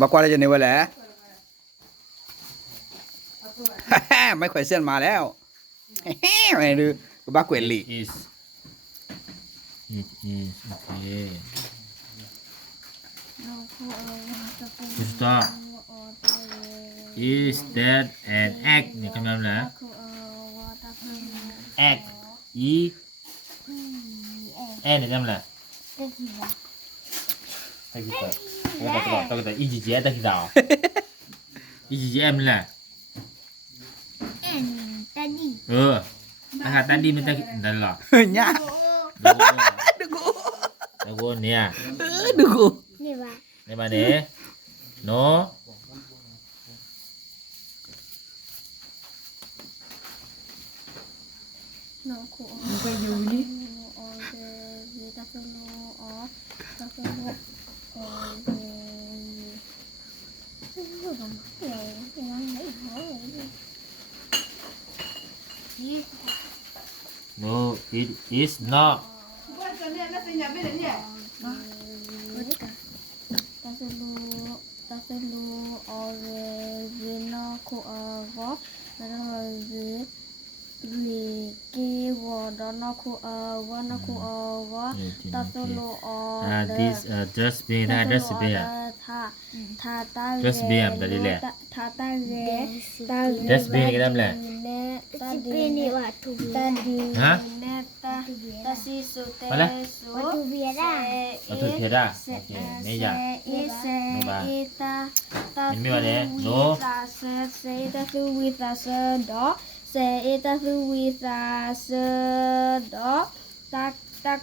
บอกว่าอะไรจะในวันแหละไม่ค่อยเส้นมาแล้วไม่ดูบักเวลลี่ it is โอเค full stop is that an egg เนี่ยคำนามนะ egg e แอนเนี่ยจำละตะกี้ตะกี้อีจีเจตะกี้ดาวอีจีเจมละนะครับตอนนี้มันตะกี้นั่นหรอ nhá ดู ดูกู แล้วก็เนี่ย ดูกู ในมาเด้โน มันไปอยู่นี่โน it is not this dustbin dustbin dustbin tadi le dustbin kita le hah mana batu biara oke meja ini ba ini ba deh no tak